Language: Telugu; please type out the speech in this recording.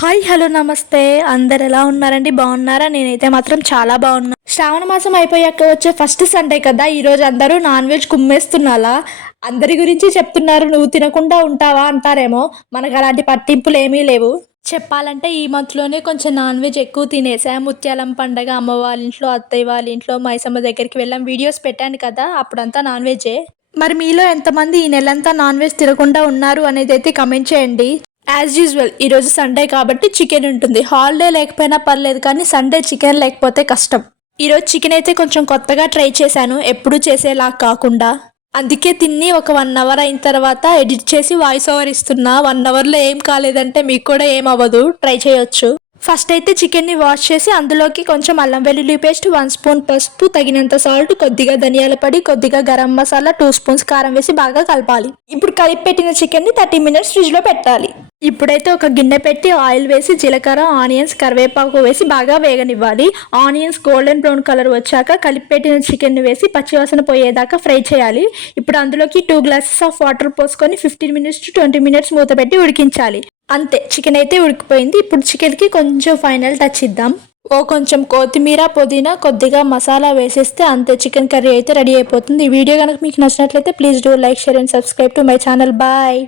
హాయ్ హలో నమస్తే. అందరు ఎలా ఉన్నారండి? బాగున్నారా? నేనైతే మాత్రం చాలా బాగున్నా. శ్రావణ మాసం అయిపోయాక వచ్చే ఫస్ట్ సండే కదా, ఈరోజు అందరూ నాన్ వెజ్ కుమ్మేస్తున్నాలా? అందరి గురించి చెప్తున్నారు. నువ్వు తినకుండా ఉంటావా అంటారేమో. మనకు అలాంటి పట్టింపులు ఏమీ లేవు. చెప్పాలంటే ఈ మంత్లోనే కొంచెం నాన్ వెజ్ ఎక్కువ తినేసా. ముత్యాలం పండగ అమ్మ వాళ్ళ ఇంట్లో, అత్తయ్య వాళ్ళ ఇంట్లో, మైసమ్మ దగ్గరికి వెళ్ళాం. వీడియోస్ పెట్టాను కదా, అప్పుడంతా నాన్ వెజే. మరి మీలో ఎంతమంది ఈ నెలంతా నాన్ వెజ్ తినకుండా ఉన్నారు అనేది అయితే కమెంట్ చేయండి. యాజ్ యూజువల్ ఈరోజు సండే కాబట్టి చికెన్ ఉంటుంది. హాలిడే లేకపోయినా పర్లేదు, కానీ సండే చికెన్ లేకపోతే కష్టం. ఈరోజు చికెన్ అయితే కొంచెం కొత్తగా ట్రై చేశాను, ఎప్పుడు చేసేలా కాకుండా. అందుకే తిని ఒక 1 అవర్ అయిన తర్వాత ఎడిట్ చేసి వాయిస్ ఓవర్ ఇస్తున్నా. 1 అవర్లో ఏం కాలేదంటే మీకు కూడా ఏం అవ్వదు, ట్రై చేయొచ్చు. ఫస్ట్ అయితే చికెన్ని వాష్ చేసి అందులోకి కొంచెం అల్లం వెల్లుల్లి పేస్ట్, 1 స్పూన్ పసుపు, తగినంత సాల్ట్, కొద్దిగా ధనియాల పొడి, కొద్దిగా గరం మసాలా, 2 స్పూన్స్ కారం వేసి బాగా కలపాలి. ఇప్పుడు కలిపి పెట్టిన చికెన్ని 30 మినిట్స్ ఫ్రిడ్జ్లో పెట్టాలి. ఇప్పుడైతే ఒక గిన్నె పెట్టి ఆయిల్ వేసి జీలకర్ర, ఆనియన్స్, కరివేపాకు వేసి బాగా వేగనివ్వాలి. ఆనియన్స్ గోల్డెన్ బ్రౌన్ కలర్ వచ్చాక కలిపి పెట్టిన చికెన్ వేసి పచ్చివాసన పోయేదాకా ఫ్రై చేయాలి. ఇప్పుడు అందులోకి 2 గ్లాసెస్ ఆఫ్ వాటర్ పోసుకొని 15 మినిట్స్ టు 20 మినిట్స్ మూత పెట్టి ఉడికించాలి. అంతే, చికెన్ అయితే ఉడికిపోయింది. ఇప్పుడు చికెన్కి కొంచెం ఫైనల్ టచ్ ఇద్దాం. కొంచెం కొత్తిమీర, పుదీనా, కొద్దిగా మసాలా వేసేస్తే అంతే, చికెన్ కర్రీ అయితే రెడీ అయిపోతుంది. ఈ వీడియో కనుక మీకు నచ్చినట్లయితే please do like, share and subscribe to my channel. Bye.